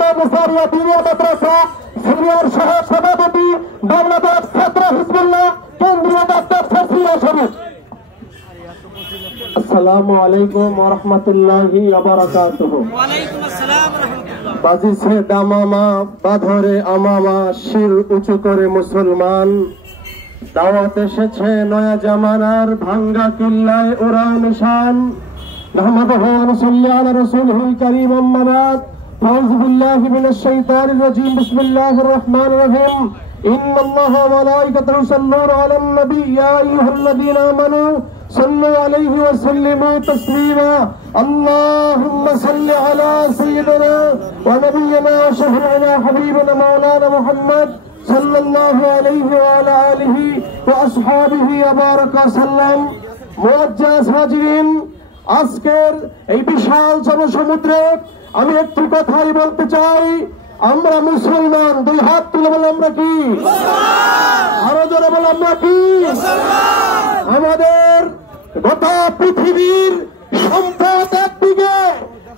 মাদ্রাসা senior সহ সভাপতি বাংলাদেশ ছাত্র হিজবুল্লাহ কেন্দ্রীয় দপ্তর ফেসিয়া শরীফ। আসসালামু আলাইকুম ওয়া রাহমাতুল্লাহি ওয়া বারাকাতুহু। ওয়া আলাইকুম আসসালাম ওয়া রাহমাতুল্লাহ। বাজিছে দামামা বাধরে আমামা শির উঁচু করে মুসলমান, দাওয়াত এসেছে নয়া জামানার ভাঙ্গা কিল্লায় ওরাও নিশান। নাহমাদুহু ওয়া নুসাল্লি আলা রাসূলিহিল কারীম আম্মা বাদ। আউযু বিল্লাহি মিনাশ শাইতানির রাজীম। বিসমিল্লাহির রহমানির রহিম। ইন্নাল্লাহা ওয়া মালাইকাতাহু ইউসাল্লুনা আলান নবী ইয়া আইয়ুহাল্লাযীনা আমানু সাল্লু আলাইহি ওয়া সাল্লিমু তাসলিমা। আল্লাহুম্মা সাল্লি আলা সাইয়্যিদিনা ওয়া নাবিয়িনা ওয়া শাফি'িনা হাবিবিনা মাওলানা মুহাম্মদ সাল্লাল্লাহু আলাইহি ওয়া আলা আলিহি ওয়া আসহাবিহি ওয়া বারাকা সাল্লাম। মুআজ্জাজ হাজিরিন, আজকের এই বিশাল জনসমুদ্রে আমি একটি কথাই বলতে চাই। আমরা মুসলমান। দুই হাত তুলে বলে আমরা কি? আরো জোরে বলে আমরা কি? আমাদের গোটা পৃথিবীর সম্পদ একদিকে,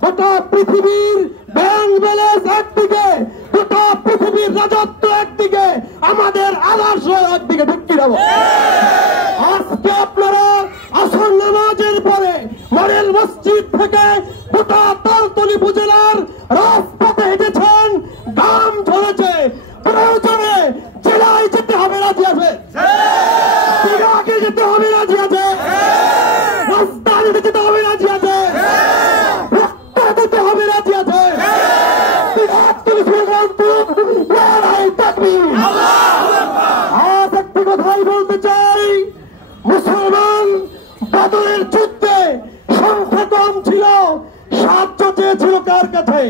গোটা পৃথিবীর ব্যাংক ব্যালেন্স একদিকে, গোটা পৃথিবীর রাজত্ব একদিকে, আমাদের আদর্শ একদিকে। ঠিক কি যাবো? আজকে আপনারা আসর নামাজের পরে মডেল মসজিদ থেকে গোটা তালতলী উপজেলার রাজপথে হেঁটেছেন, গাম ঝরেছে। প্রয়োজনে জেলায় যেতে হবে, রাজি আছে? বিভাগে যেতে হবে, রাজি আছে? রাজধানীতে যেতে হবে, রাজি আছে? রক্ত দিতে হবে, রাজি আছে? আজ একটি কথাই বলতে চাই, মুসলমান বদরের যুদ্ধে সংখ্যা কম ছিল, সাহায্য চেয়েছিল কার কাছে?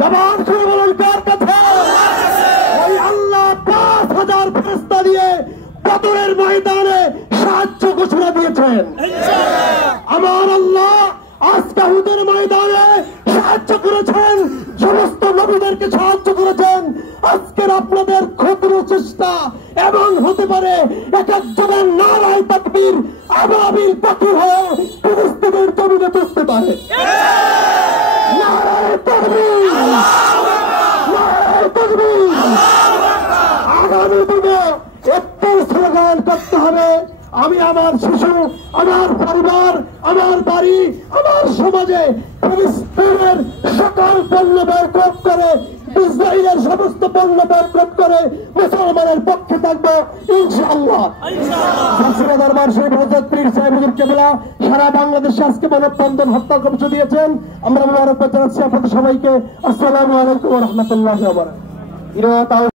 জবান খুলে বলুন, কার কাছে? ওই আল্লাহ ৫,০০০ ফেরেশতা দিয়ে বদরের ময়দানে সাহায্য ঘোষণা দিয়েছেন। আমার আল্লাহ আজকে উহুদের ময়দানে সাহায্য করেছেন, সমস্ত নবীদেরকে সাহায্য করেছেন। আজকের আপনাদের ক্ষুদ্র চেষ্টা এমন হতে পারে এক একজনের নারায়ে তাকবীর আবাবিল পাখি হয়ে ফিলিস্তিনের জমিনে বসতে পারে। নারায়ে তাকবীর, নারায়ে তাকবীর। আগামী দিনে একটি স্লোগান করতে হবে, আমি আমার শিশু, আমার পরিবার, আমার বাড়ি, আমার সমাজে ফিলিস্তিনের সকল পণ্য বয়কট করে, ইসরায়েলের সমস্ত পণ্য বয়কট করে মুসলমানের পক্ষে থাকবো ইনশাআল্লাহ। দরবার শরীফ হযরত পীর সাহেব হুজুর কেবলা সারা বাংলাদেশে আজকে মানববন্ধন হত্যা কর্মসূচি দিয়েছেন। আমরা মোবারকবাদ জানাচ্ছি আপনাদের সবাইকে। আসসালামু আলাইকুম ওয়া রাহমাতুল্লাহি ওয়া বারাকাতুহু।